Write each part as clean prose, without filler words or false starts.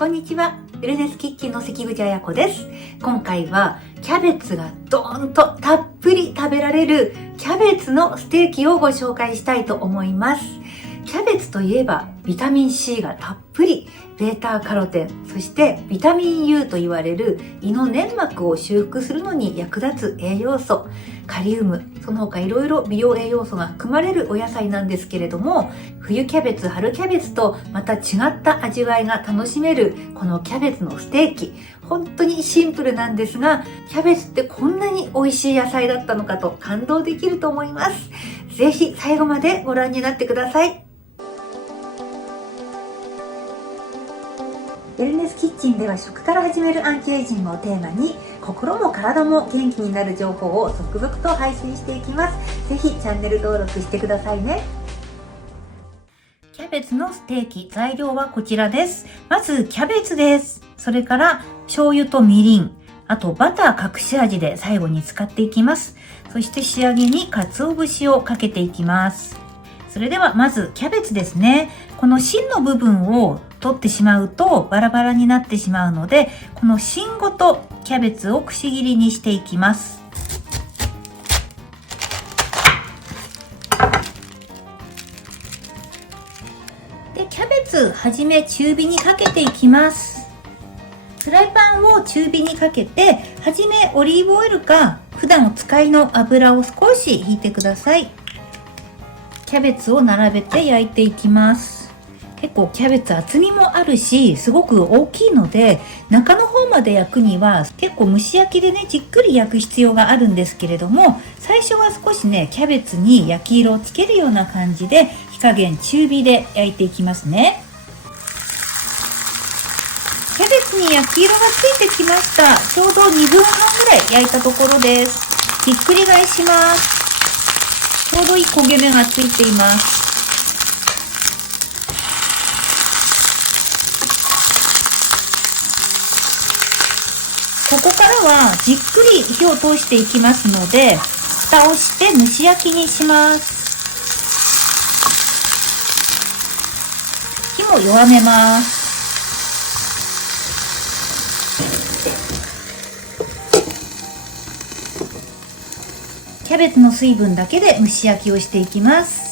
こんにちは。ウェルネスキッチンの関口彩子です。今回はキャベツがドーンとたっぷり食べられるキャベツのステーキをご紹介したいと思います。キャベツといえばビタミン C がたっぷり、ベータカロテン、そしてビタミン U と言われる胃の粘膜を修復するのに役立つ栄養素、カリウム、その他いろいろ美容栄養素が含まれるお野菜なんですけれども、冬キャベツ、春キャベツとまた違った味わいが楽しめるこのキャベツのステーキ、本当にシンプルなんですが、キャベツってこんなに美味しい野菜だったのかと感動できると思います。ぜひ最後までご覧になってください。ウェルネスキッチンでは食から始めるアンチエイジングをテーマに、心も体も元気になる情報を続々と配信していきます。ぜひチャンネル登録してくださいね。キャベツのステーキ、材料はこちらです。まずキャベツです。それから醤油とみりん、あとバター隠し味で最後に使っていきます。そして仕上げに鰹節をかけていきます。それではまずキャベツですね。この芯の部分を取ってしまうとバラバラになってしまうので、この芯ごとキャベツをくし切りにしていきます。で、キャベツはじめ中火にかけていきます。フライパンを中火にかけて、はじめオリーブオイルか普段お使いの油を少し引いてください。キャベツを並べて焼いていきます。結構キャベツ厚みもあるし、すごく大きいので、中の方まで焼くには結構蒸し焼きでね、じっくり焼く必要があるんですけれども、最初は少しね、キャベツに焼き色をつけるような感じで、火加減中火で焼いていきますね。キャベツに焼き色がついてきました。ちょうど2分半ぐらい焼いたところです。ひっくり返します。ちょうどいい焦げ目がついています。ここからはじっくり火を通していきますので、蓋をして蒸し焼きにします。火も弱めます。キャベツの水分だけで蒸し焼きをしていきます。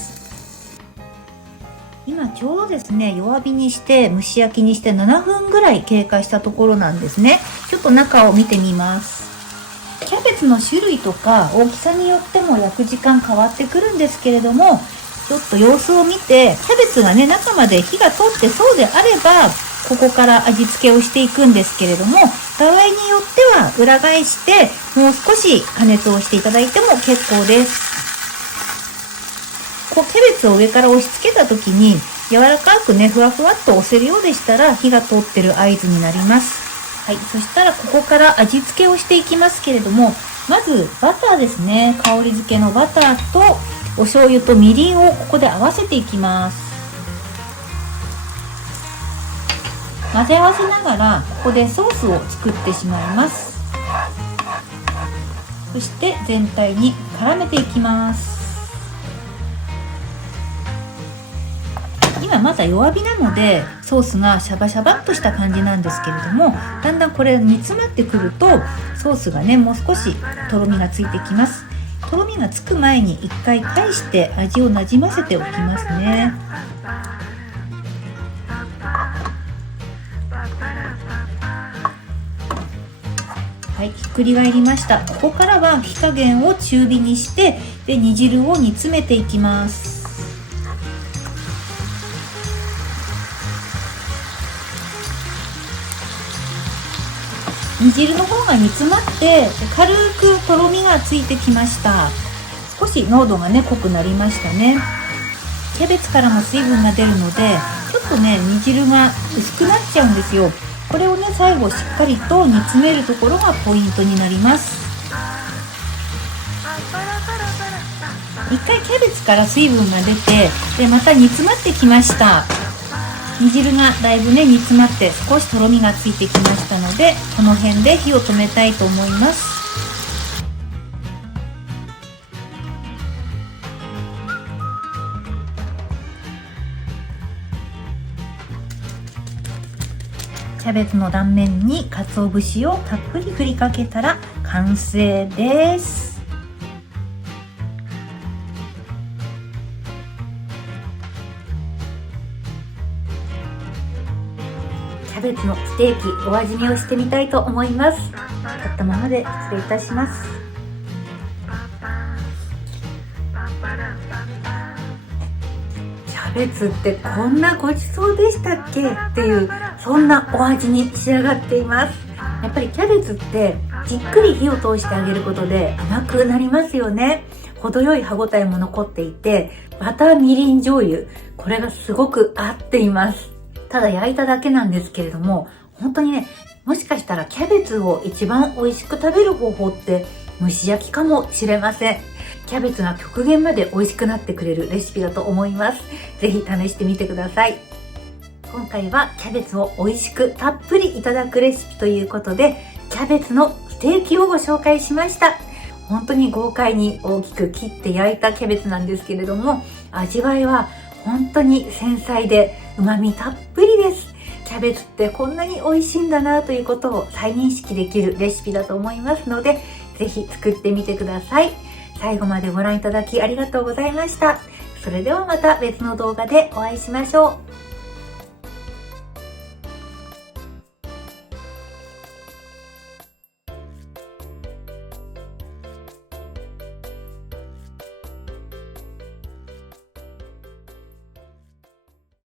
今ちょうどですね、弱火にして蒸し焼きにして7分ぐらい経過したところなんですね。ちょっと中を見てみます。キャベツの種類とか大きさによっても焼く時間変わってくるんですけれども、ちょっと様子を見て、キャベツがね、中まで火が通ってそうであれば、ここから味付けをしていくんですけれども、場合によっては裏返してもう少し加熱をしていただいても結構です。こうキャベツを上から押し付けた時に柔らかくね、ふわふわっと押せるようでしたら火が通ってる合図になります。はい、そしたらここから味付けをしていきますけれども、まずバターですね。香り付けのバターとお醤油とみりんをここで合わせていきます。混ぜ合わせながらここでソースを作ってしまいます。そして全体に絡めていきます。今まだ弱火なのでソースがシャバシャバっとした感じなんですけれども、だんだんこれ煮詰まってくるとソースがね、もう少しとろみがついてきます。とろみがつく前に一回返して味をなじませておきますね。はい、ひっくり返りました。ここからは火加減を中火にして、で煮汁を煮詰めていきます。煮汁の方が煮詰まって軽くとろみがついてきました。少し濃度がね、濃くなりましたね。キャベツからも水分が出るので、ちょっとね、煮汁が薄くなっちゃうんですよ。これをね、最後しっかりと煮詰めるところがポイントになります。一回キャベツから水分が出て、でまた煮詰まってきました。煮汁がだいぶね、煮詰まって少しとろみがついてきましたので、この辺で火を止めたいと思います。キキャベツの断面に鰹節をたっぷり振りかけたら完成です。キャベツのステーキ、お味見をしてみたいと思います。立ったままで失礼いたします。キャベツってこんなごちそうでしたっけっていう、そんなお味に仕上がっています。やっぱりキャベツってじっくり火を通してあげることで甘くなりますよね。程よい歯ごたえも残っていて、バターみりん醤油、これがすごく合っています。ただ焼いただけなんですけれども、本当にね、もしかしたらキャベツを一番美味しく食べる方法って蒸し焼きかもしれません。キャベツが極限まで美味しくなってくれるレシピだと思います。ぜひ試してみてください。今回はキャベツを美味しくたっぷりいただくレシピということで、キャベツのステーキをご紹介しました。本当に豪快に大きく切って焼いたキャベツなんですけれども、味わいは本当に繊細で旨味たっぷりです。キャベツってこんなに美味しいんだなということを再認識できるレシピだと思いますので、ぜひ作ってみてください。最後までご覧いただきありがとうございました。それではまた別の動画でお会いしましょう。